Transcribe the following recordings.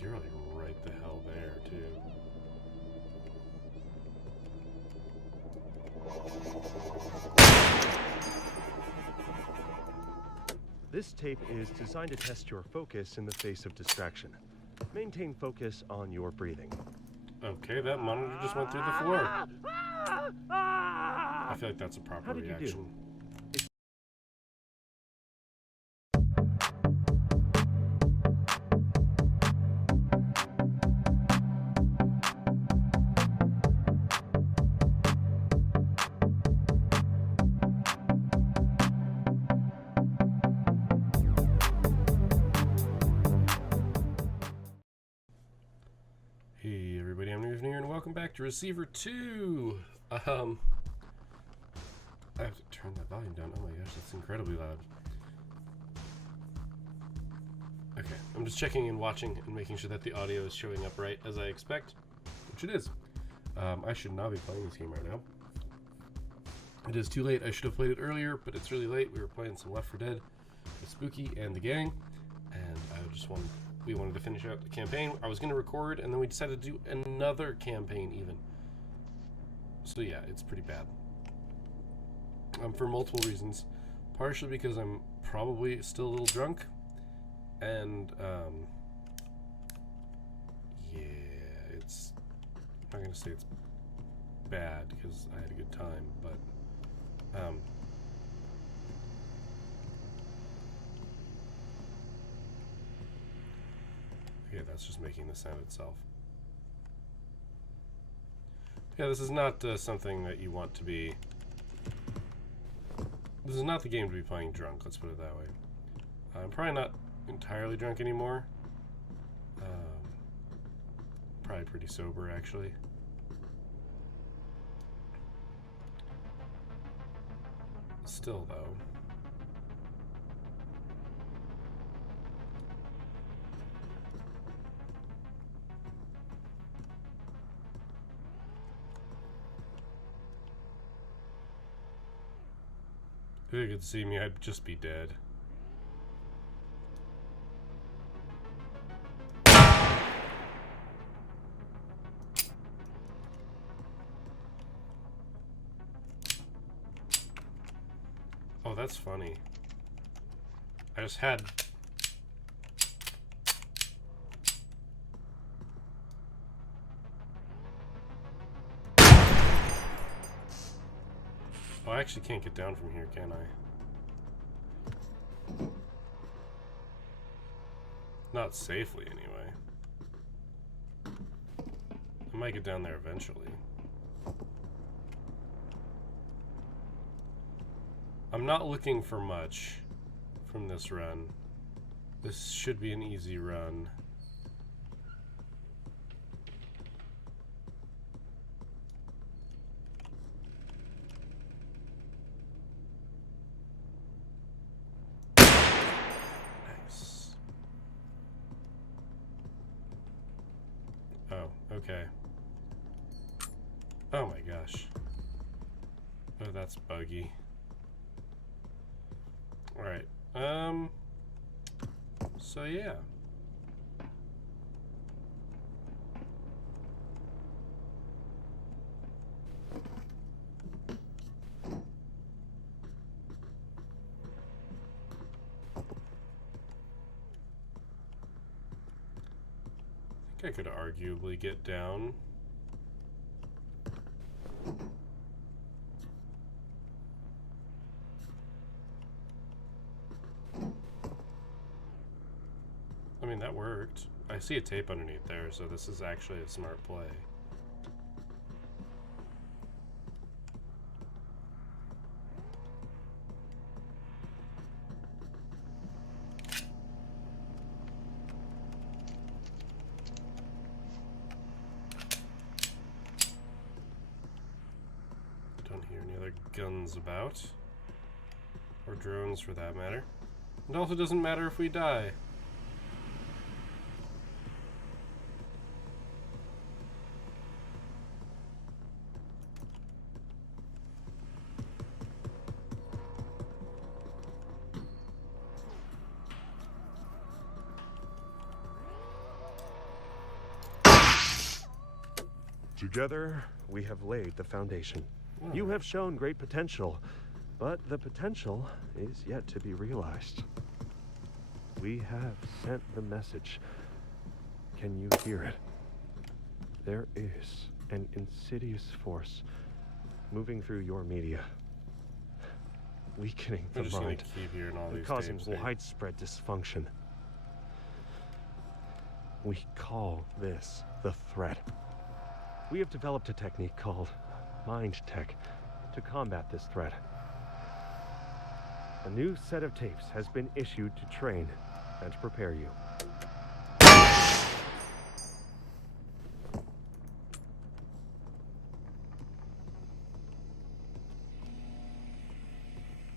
you're like right the hell there, too. This tape is designed to test your focus in the face of distraction. Maintain focus on your breathing. Okay, that monitor just went through the floor. I feel like that's a proper How did you do? reaction. Hey everybody, I'm Newton here and welcome back to Receiver 2. I have to turn that volume down. Oh my gosh, that's incredibly loud. Okay, I'm just checking and watching and making sure that the audio is showing up right as I expect, which it is. I should not be playing this game right now. It is too late. I should have played it earlier, but it's really late. We were playing some Left 4 Dead with Spooky and the gang, and we wanted to finish out the campaign. I was going to record, and then we decided to do another campaign even. So yeah, it's pretty bad. For multiple reasons. Partially because I'm probably still a little drunk, and yeah, I'm not going to say it's bad because I had a good time, but yeah, that's just making the sound itself. Yeah, this is not something that you want to be. This is not the game to be playing drunk, let's put it that way. I'm probably not entirely drunk anymore. Probably pretty sober, actually. Still, though. If you could see me, I'd just be dead. Oh, that's funny. I just had... Oh, I actually can't get down from here, can I? Not safely, anyway. I might get down there eventually. I'm not looking for much from this run. This should be an easy run. Nice. Oh, okay. Oh my gosh. Oh, that's buggy. Alright, so yeah. I think I could arguably get down. I mean, that worked. I see a tape underneath there, so this is actually a smart play. Don't hear any other guns about. Or drones, for that matter. It also doesn't matter if we die. Together, we have laid the foundation. You have shown great potential, but the potential is yet to be realized. We have sent the message. Can you hear it? There is an insidious force moving through your media, weakening the just gonna mind keep hearing all and these causing tapes, dude. widespread dysfunction. We call this the threat. We have developed a technique called Mind Tech to combat this threat. A new set of tapes has been issued to train and prepare you.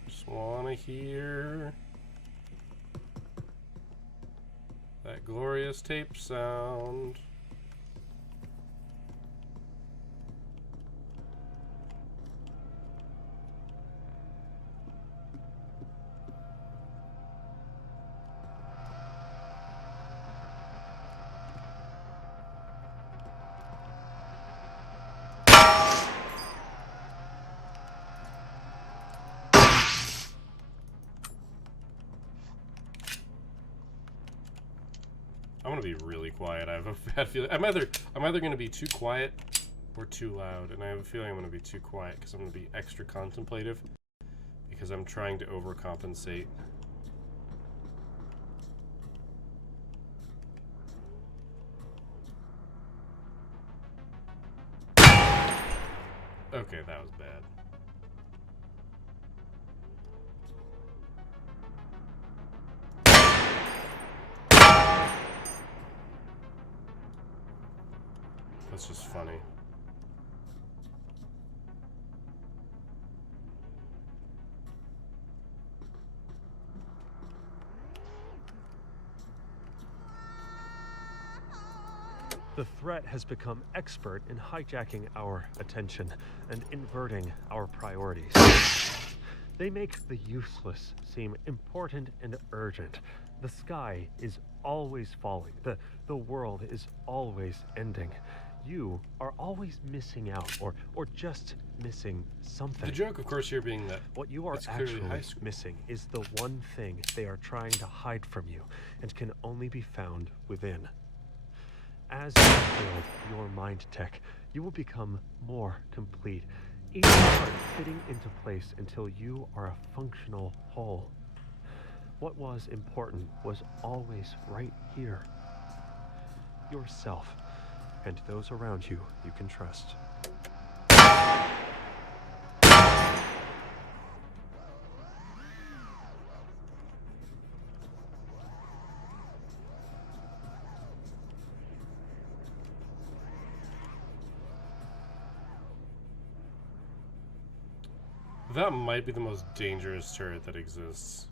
Just wanna hear that glorious tape sound. I'm gonna be really quiet. I have a bad feeling. I'm either gonna be too quiet or too loud, and I have a feeling I'm gonna be too quiet because I'm gonna be extra contemplative because I'm trying to overcompensate. Okay, that was bad. That's just funny. The threat has become expert in hijacking our attention and inverting our priorities. They make the useless seem important and urgent. The sky is always falling. The world is always ending. You are always missing out or just missing something. The joke, of course, here being that what you are it's clearly high actually school. missing is the one thing they are trying to hide from you and can only be found within. As you build your mind tech, you will become more complete, each part fitting into place until you are a functional whole. What was important was always right here. Yourself and those around you can trust. That might be the most dangerous turret that exists.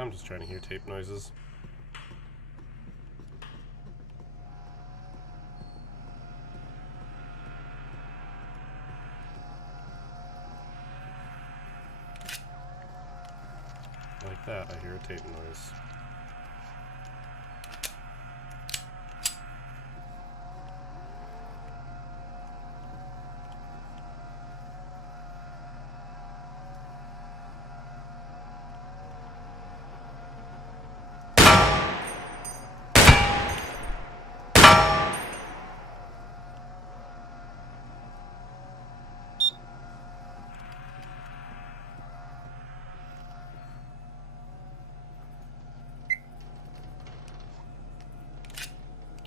I'm just trying to hear tape noises. Like that, I hear a tape noise.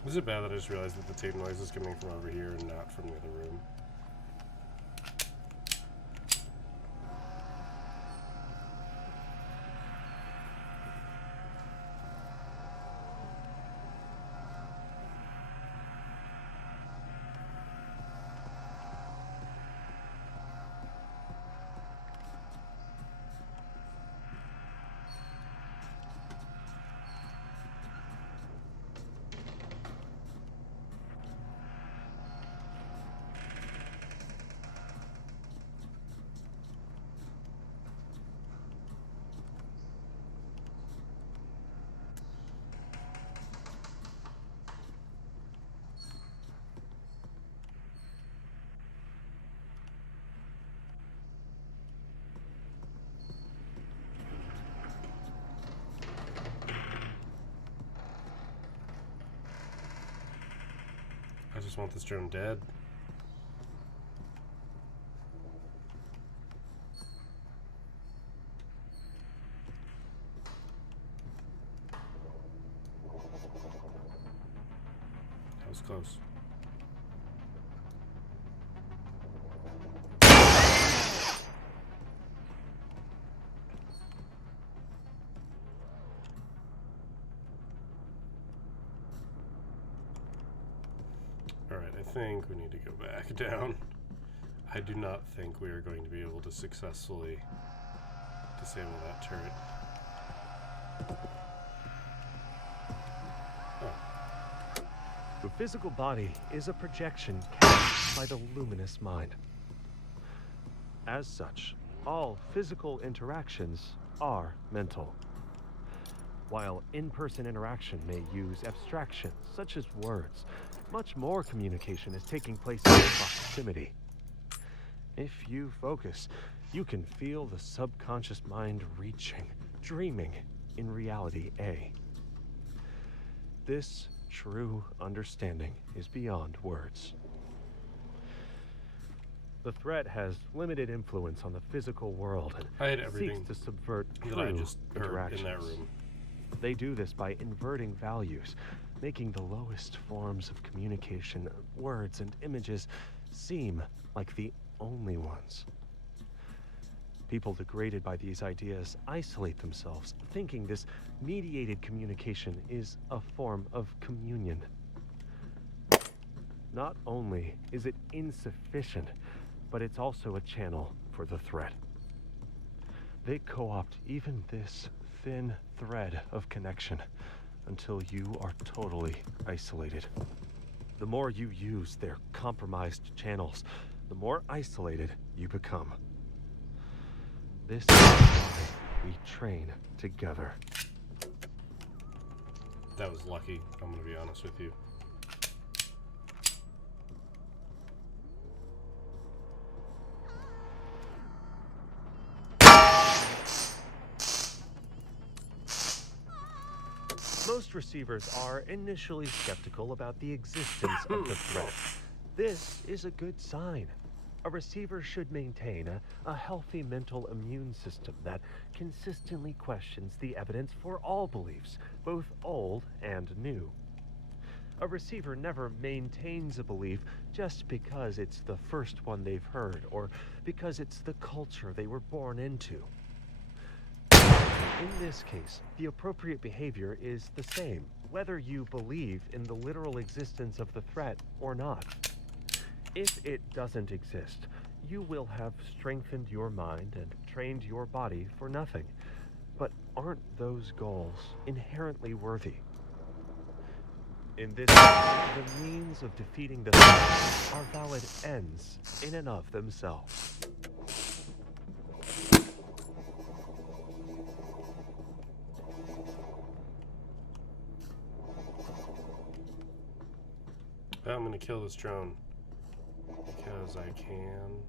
Is it bad that I just realized that the tape noise is coming from over here and not from the other room? just want this drone dead. That was close. Alright, I think we need to go back down. I do not think we are going to be able to successfully disable that turret. Oh. The physical body is a projection cast by the luminous mind. As such, all physical interactions are mental. While in-person interaction may use abstractions such as words, much more communication is taking place in proximity. If you focus, you can feel the subconscious mind reaching, dreaming in reality A. This true understanding is beyond words. The threat has limited influence on the physical world I had and everything seeks to subvert that I true just heard interactions. in that room. They do this by inverting values, making the lowest forms of communication, words and images, seem like the only ones. People degraded by these ideas isolate themselves, thinking this mediated communication is a form of communion. Not only is it insufficient, but it's also a channel for the threat. They co-opt even this thin thread of connection until you are totally isolated. The more you use their compromised channels, the more isolated you become. This is why we train together. That was lucky, I'm gonna be honest with you. Most receivers are initially skeptical about the existence of the threat. This is a good sign. A receiver should maintain a healthy mental immune system that consistently questions the evidence for all beliefs, both old and new. A receiver never maintains a belief just because it's the first one they've heard or because it's the culture they were born into. In this case, the appropriate behavior is the same, whether you believe in the literal existence of the threat or not. If it doesn't exist, you will have strengthened your mind and trained your body for nothing. But aren't those goals inherently worthy? In this case, the means of defeating the threat are valid ends in and of themselves. I'm gonna kill this drone because I can.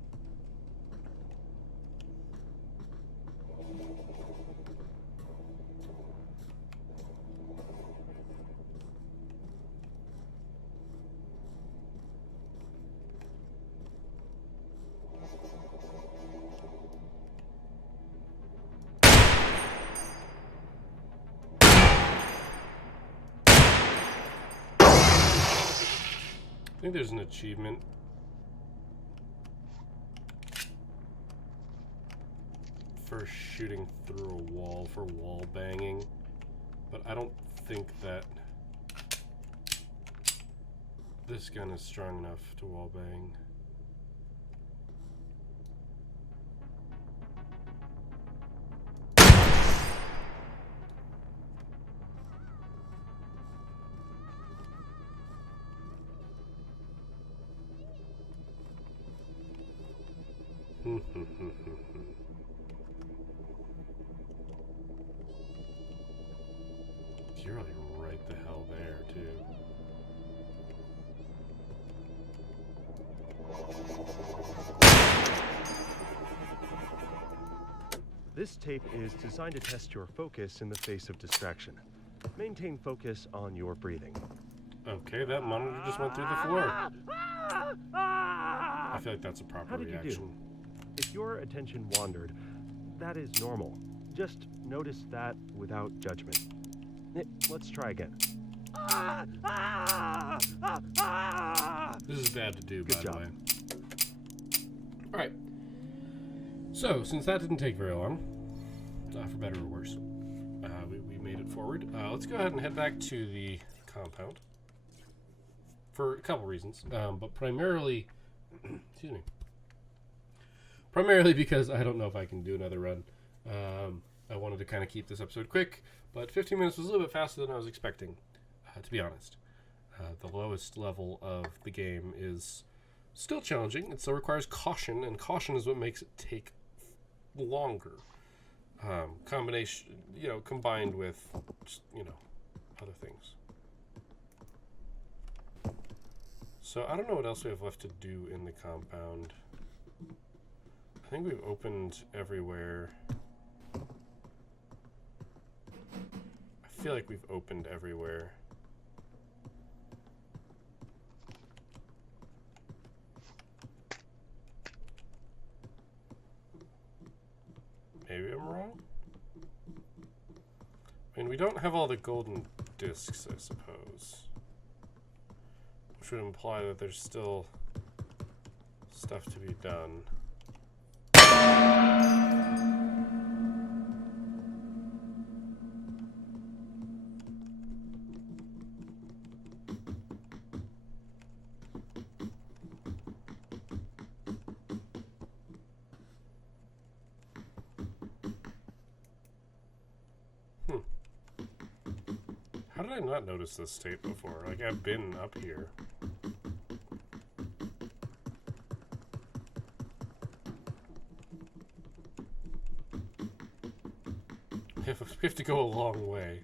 I think there's an achievement for shooting through a wall for wall banging, but I don't think that this gun is strong enough to wall bang. You're like right the hell there, too. This tape is designed to test your focus in the face of distraction. Maintain focus on your breathing. Okay, that monitor just went through the floor. I feel like that's a proper How did you do? reaction. If your attention wandered, that is normal. Just notice that without judgment. Let's try again. This is bad to do, Good by job. the way. Alright. So, since that didn't take very long, for better or worse, we made it forward. Let's go ahead and head back to the compound. For a couple reasons. But primarily, excuse me. Primarily because I don't know if I can do another run. I wanted to kind of keep this episode quick, but 15 minutes was a little bit faster than I was expecting, to be honest. The lowest level of the game is still challenging. It still requires caution, and caution is what makes it take longer. Combined with, just, other things. So I don't know what else we have left to do in the compound. I think we've opened everywhere. I feel like we've opened everywhere. Maybe I'm wrong? I mean, we don't have all the golden discs, I suppose. Which would imply that there's still stuff to be done. How did I not notice this state before? Like, I've been up here. We have to go a long way.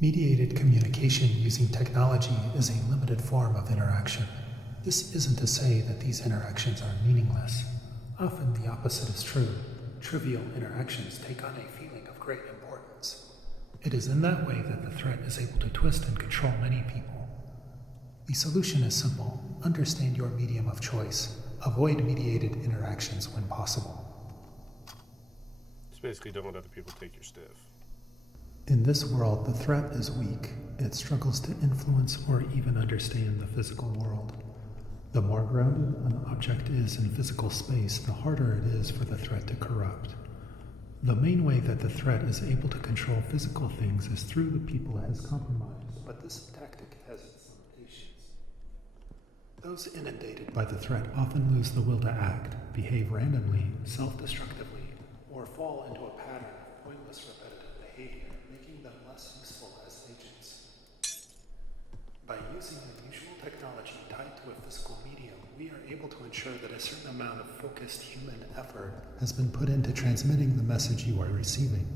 Mediated communication using technology is a limited form of interaction. This isn't to say that these interactions are meaningless. Often the opposite is true. Trivial interactions take on a feeling of great importance. It is in that way that the threat is able to twist and control many people. The solution is simple. Understand your medium of choice. Avoid mediated interactions when possible. Just basically don't let other people take your stuff. In this world, the threat is weak. It struggles to influence or even understand the physical world. The more grounded an object is in physical space, the harder it is for the threat to corrupt. The main way that the threat is able to control physical things is through the people it has compromised. But this tactic has its limitations. Those inundated by the threat often lose the will to act, behave randomly, self-destructively, or fall into a pattern of pointless repetitive behavior, making them less useful as agents. By using unusual technology tied to a physical medium, we are able to ensure that a certain amount of focused human effort has been put into transmitting the message you are receiving.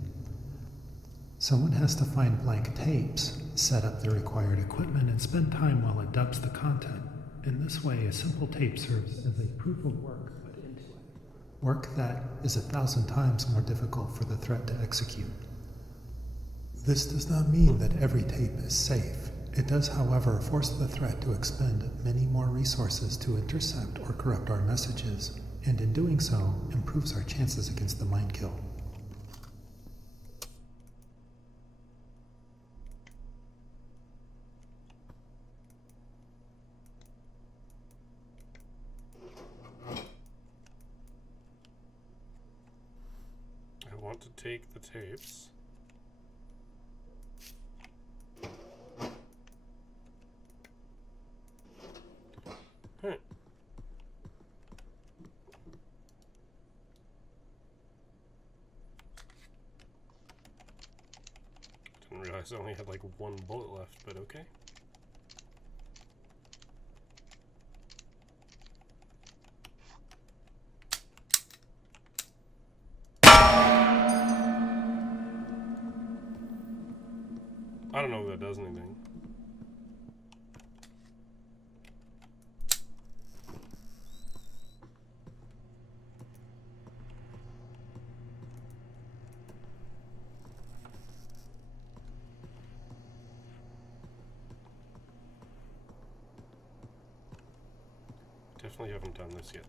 Someone has to find blank tapes, set up the required equipment, and spend time while it dubs the content. In this way, a simple tape serves as a proof of work put into it. Work that is 1,000 times more difficult for the threat to execute. This does not mean that every tape is safe. It does, however, force the threat to expend many more resources to intercept or corrupt our messages, and in doing so, improves our chances against the mind kill. I want to take the tapes. Huh. Didn't realize I only had like one bullet left, but okay. I don't know if that does anything. definitely haven't done this yet.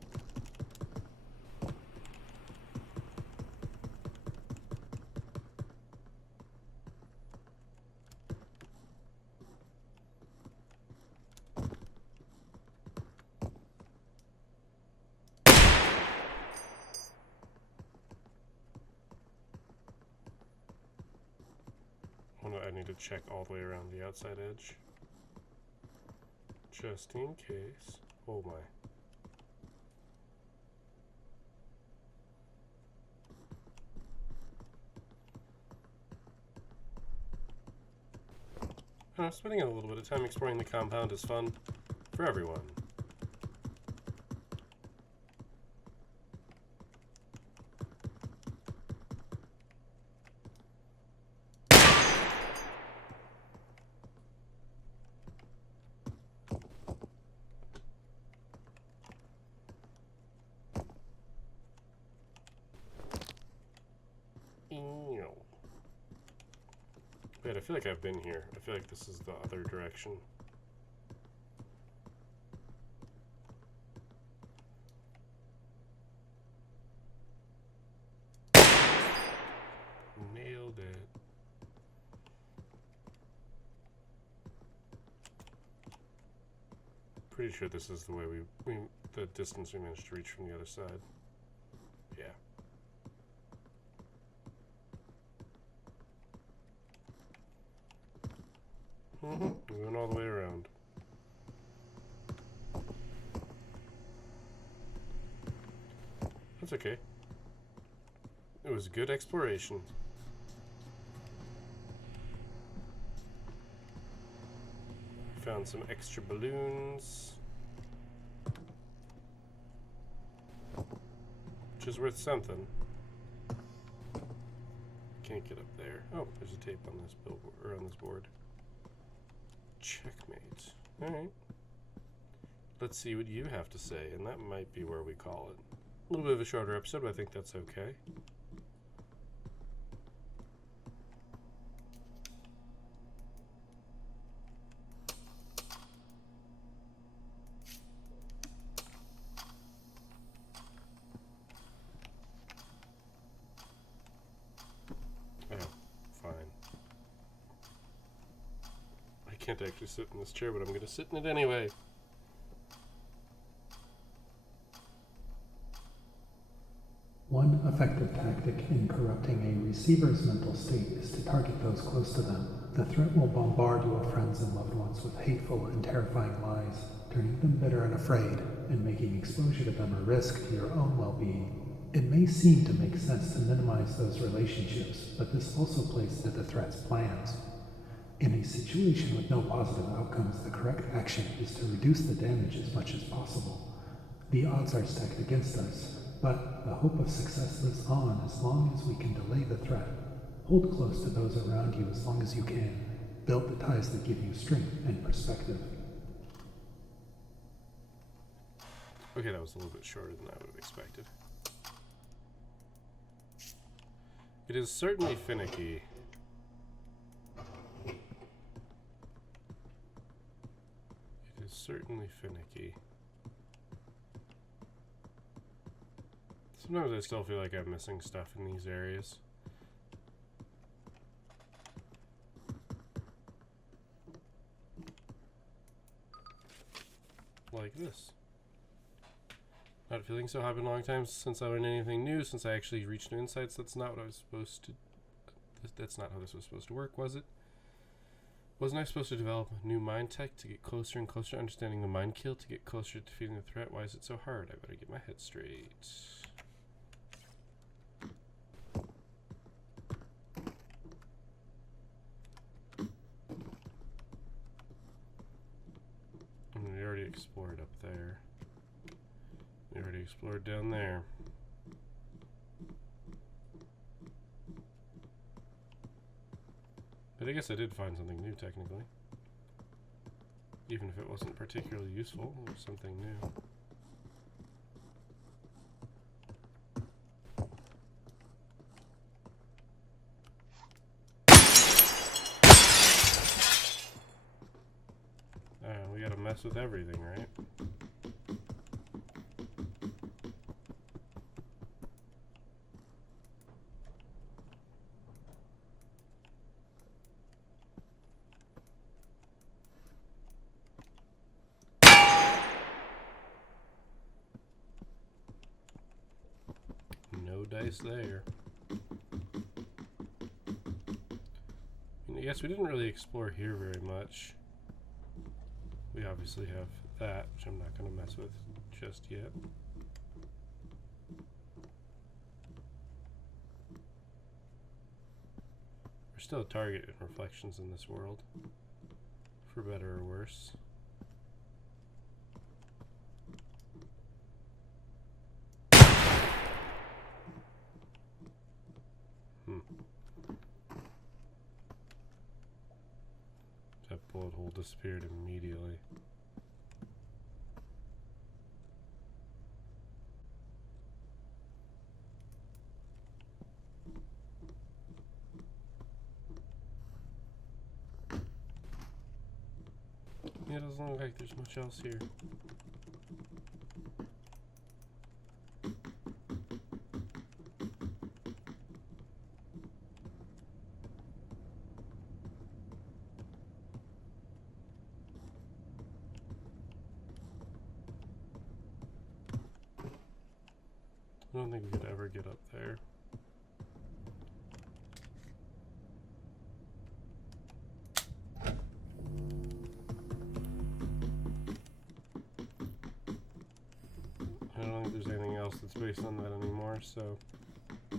I need to check all the way around the outside edge. Just in case. Oh my. Spending a little bit of time exploring the compound is fun for everyone. Wait, I feel like I've been here. I feel like this is the other direction. Nailed it. Pretty sure this is the way the distance we managed to reach from the other side. Yeah. We went all the way around. That's okay. It was good exploration. Found some extra balloons. Which is worth something. Can't get up there. Oh, there's a tape on this billboard or on this board. Checkmate. Alright. Let's see what you have to say, and that might be where we call it. A little bit of a shorter episode, but I think that's okay. I can't actually sit in this chair, but I'm going to sit in it anyway. One effective tactic in corrupting a receiver's mental state is to target those close to them. The threat will bombard your friends and loved ones with hateful and terrifying lies, turning them bitter and afraid, and making exposure to them a risk to your own well-being. It may seem to make sense to minimize those relationships, but this also plays to the threat's plans. In a situation with no positive outcomes, the correct action is to reduce the damage as much as possible. The odds are stacked against us, but the hope of success lives on as long as we can delay the threat. Hold close to those around you as long as you can. Build the ties that give you strength and perspective. Okay, that was a little bit shorter than I would have expected. It is certainly finicky. Certainly finicky. Sometimes I still feel like I'm missing stuff in these areas. Like this. Not feeling so. It's been a long time since I learned anything new, since I actually reached new insights. That's not what I was supposed to... That's not how this was supposed to work, was it? Wasn't I supposed to develop new mind tech to get closer and closer to understanding the mind kill, to get closer to defeating the threat? Why is it so hard? I better get my head straight. And we already explored up there. We already explored down there. But I guess I did find something new, technically. Even if it wasn't particularly useful, it was something new. We gotta mess with everything, right? place there. Yes, we didn't really explore here very much. We obviously have that, which I'm not going to mess with just yet. We're still a target in Reflections in this world, for better or worse. That bullet hole disappeared immediately. Yeah, it doesn't look like there's much else here. I don't think we could ever get up there. I don't think there's anything else that's based on that anymore, so I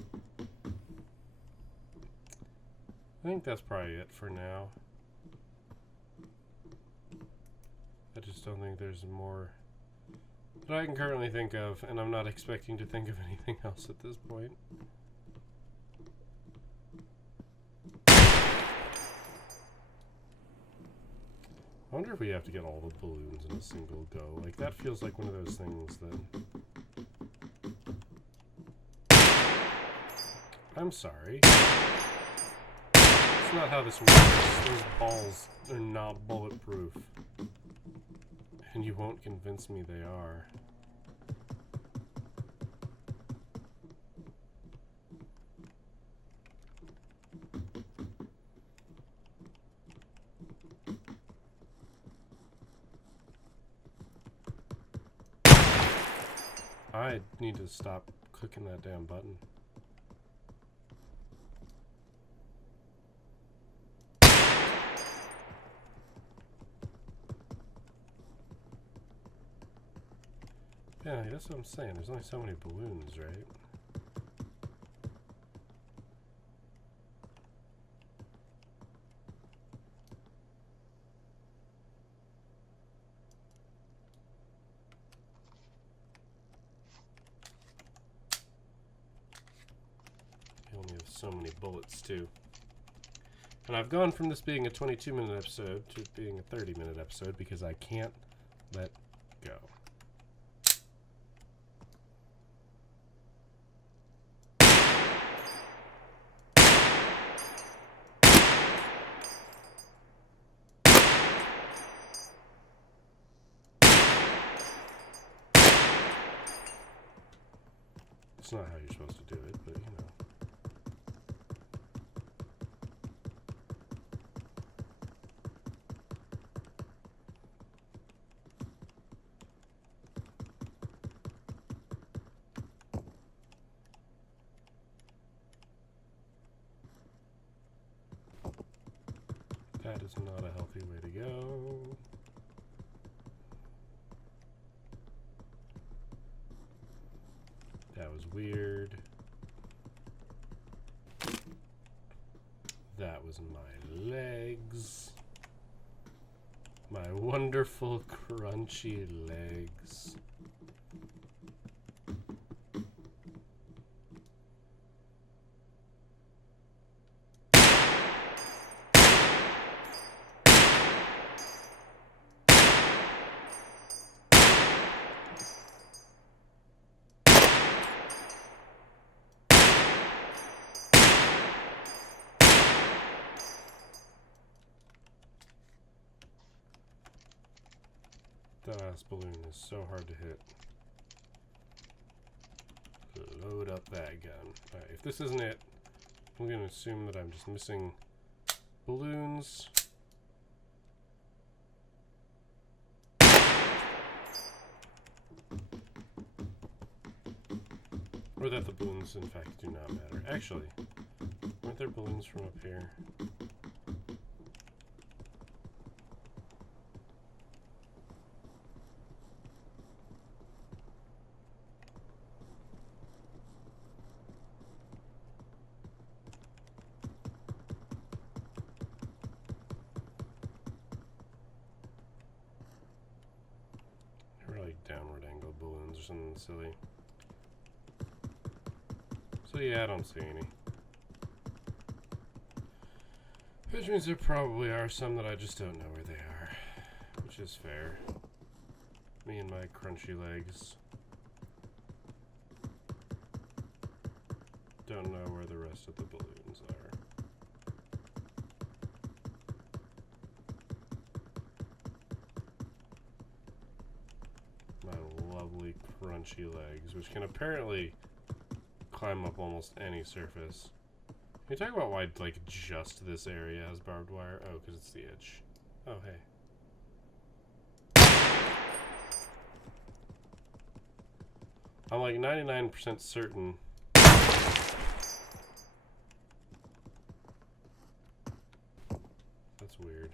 think that's probably it for now. I just don't think there's more that I can currently think of, and I'm not expecting to think of anything else at this point. I wonder if we have to get all the balloons in a single go. Like, that feels like one of those things that... I'm sorry. That's not how this works. Those balls are not bulletproof. And you won't convince me they are. I need to stop clicking that damn button. Yeah, that's what I'm saying. There's only so many balloons, right? You only have so many bullets, too. And I've gone from this being a 22-minute episode to being a 30-minute episode because I can't let go. It's not how you're supposed to do it, but you know. That is not a healthy way to go. That was weird. That was my legs. My wonderful crunchy legs. That last balloon is so hard to hit. Load up that gun. Alright, if this isn't it, I'm going to assume that I'm just missing balloons. Or that the balloons, in fact, do not matter. Actually, weren't there balloons from up here? They were like downward angle balloons or something silly. So yeah, I don't see any. Which means there probably are some that I just don't know where they are. Which is fair. Me and my crunchy legs. Don't know where the rest of the balloons are. My lovely crunchy legs, which can apparently climb up almost any surface. Can you talk about why, like, just this area has barbed wire? Oh, because it's the edge. Oh, hey. I'm like 99% certain. That's weird.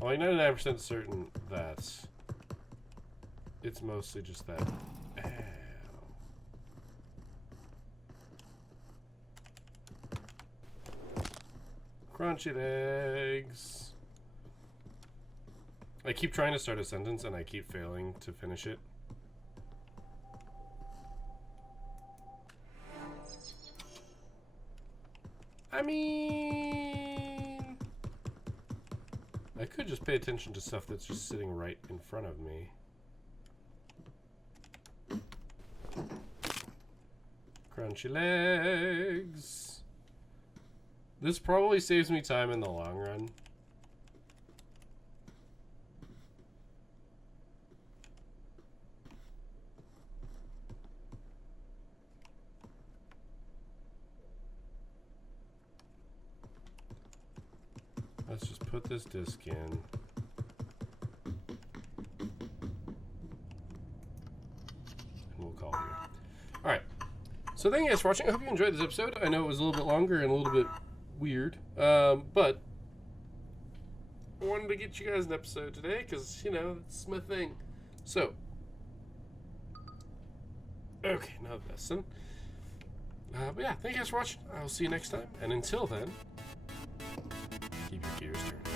I'm like 99% certain that it's mostly just that. Crunchy legs. I keep trying to start a sentence and I keep failing to finish it. I mean, I could just pay attention to stuff that's just sitting right in front of me. Crunchy legs. This probably saves me time in the long run. Let's just put this disc in. And we'll call it here. Alright. So thank you guys for watching. I hope you enjoyed this episode. I know it was a little bit longer and a little bit weird, but I wanted to get you guys an episode today because, you know, it's my thing. So, okay, now listen. But yeah, thank you guys for watching. I'll see you next time, and until then, keep your gears turning.